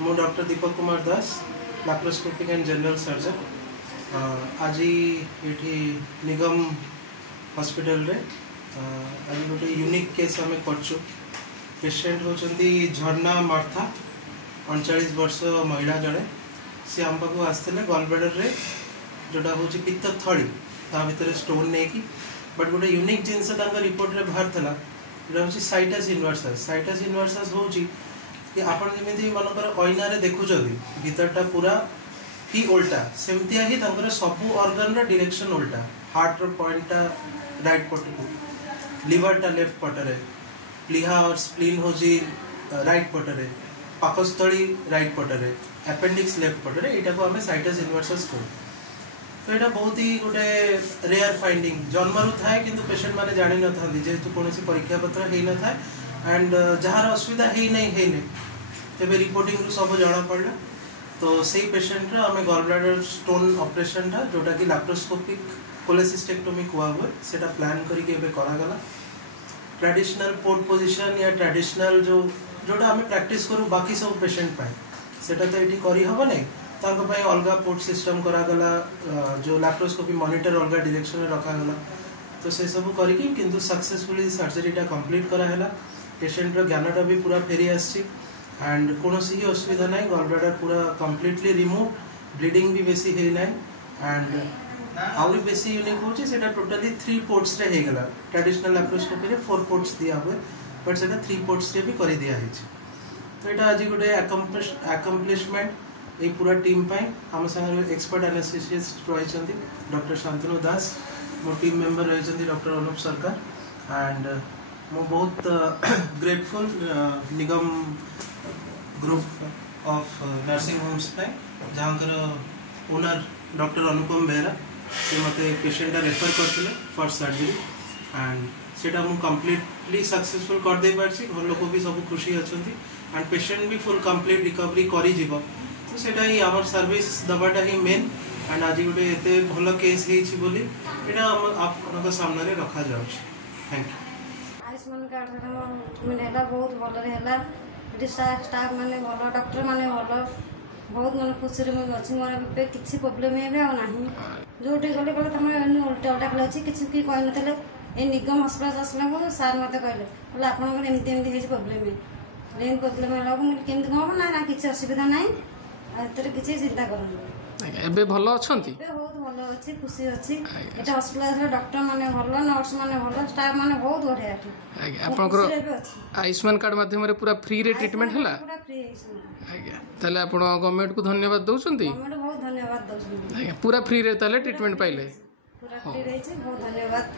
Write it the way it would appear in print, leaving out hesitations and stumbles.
मु doctor Deepak Kumar Das laparoscopic and general surgeon आज ये निगम हॉस्पिटल रे आज गोटे यूनिक केस आम कर पेशेंट होती झरना मार्था 39 वर्ष महिला जड़े सी आम पाक आसते गलब्लाडर रे जोटा हूँ पित्त थली भितर स्टोन नहीं कि बट गोटे यूनिक जिनस रिपोर्ट रे बाहर था जोटा हूँ साइटस इनवर्सस हूँ कि आपन जमी मनकर अइना रे देखुं भीतरटा पूरा ही उल्टा सेमतिया ही सबू ऑर्गन रा डायरेक्शन उल्टा हार्ट रो पॉइंटटा राइट पट को लिवरटा लेफ्ट पटरे प्लीहा और स्प्लीन हूँ राइट पटरे पाकस्थली राइट पटरे अपेंडिक्स लेफ्ट पटरे यहाँ को आम साइटस इनवर्सस कहू। तो यहाँ बहुत ही गोटे रेयर फाइंडिंग जन्मरू थाए कि पेशेंट मैंने जानी न था जेहेतु कौन परीक्षा पत्र हो न था एंड जार असुविधा है नहीं तेज रिपोर्टिंग रू सब जना पड़ा तो से पेशेंट आम गलब्लाडर स्टोन ऑपरेशन टा जोटा कि लैप्रोस्कोपिक कोलेसिस्टेक्टोमी कुआ हुए सेटा प्लान करके करागला ट्रेडिशनल पोर्ट पोजिशन या ट्रेडिशनल जोटा आम प्रैक्टिस करूँ बाकी सब पेशेंट पाए सेटा तो ये करहब नहीं अलग पोर्ट सिस्टम करागला जो लैप्रोस्कोपी मॉनिटर अलग डायरेक्शन में रखागला तो से सब करके किंतु सक्सेसफुली सर्जरीटा कंप्लीट कराला पेशेंट ज्ञानटा भी पूरा फेरी आसी एंड कौन ही असुविधा ना गलब्लाडर पूरा कंप्लीटली रिमूव ब्लीडिंग भी बेसी है ना एंड आउरी बेसी यूनिक होची सेटा टोटली 3 पोर्ट्स रे हेगला ट्रेडिशनल लैप्रोस्कोपी रे 4 पोर्ट्स दिया हुए बट सेटा 3 पोर्ट्स रे भी कर दिया है। तो यहाँ आज गोटे अकम्प्लिशमेंट ये पूरा टीम पाई आम संगे एक्सपर्ट एनास्थेसिस्ट रही डॉक्टर शांतनु दास मो टीम मेंबर रही डॉक्टर अनुप सरकार एंड मो बहुत grateful Nigam group of nursing homes जहाँकर ओनर डॉक्टर अनुपम बेहरा से मत पेशेंटा रेफर करते फॉर सर्जरी एंड सेटा मु कंप्लीटली सक्सेसफुल कर दे पारछि घर लोक भी सब खुशी अच्छा एंड पेशेंट भी फुल कंप्लीट रिकवरी करी जीवो तो सेटा ही आमर सर्विस दबाटा ही मेन एंड आज गोटे एते भल केस हेछि बोली एटा आपनका सामने रखा जाउछि। Thank you. आयुष्मान कार्ड मैंने बहुत भल स्टाफ मैंने भल डॉक्टर मैंने भल बहुत मन खुशी मुझे अच्छी मोर किसी प्रोब्लेम ना जो गले गले तुम उल्टा उल्टा खेल अच्छी किसी कि कही ना ये निगम हस्पिटाल आसला को सार मत कहले आपंकर एमती प्रोब्लेम प्रोब्लेम है कम ना किसी असुविधा ना किसी चिंता करें भल अच्छी बहुत भल अच्छी खुशी अच्छी ये हस्पिटाल डॉक्टर माने भल नर्स माने भल स्टाफ माने बहुत बढ़िया आयुष्मान कार्ड माध्यम पूरा फ्री रे ट्रीटमेंट है पूरा फ्री ताले आपण गवर्नमेंट को धन्यवाद दउछंती गवर्नमेंट बहुत धन्यवाद दउछंती पूरा फ्री रे ताले ट्रीटमेंट पाइले पूरा फ्री रही बहुत धन्यवाद।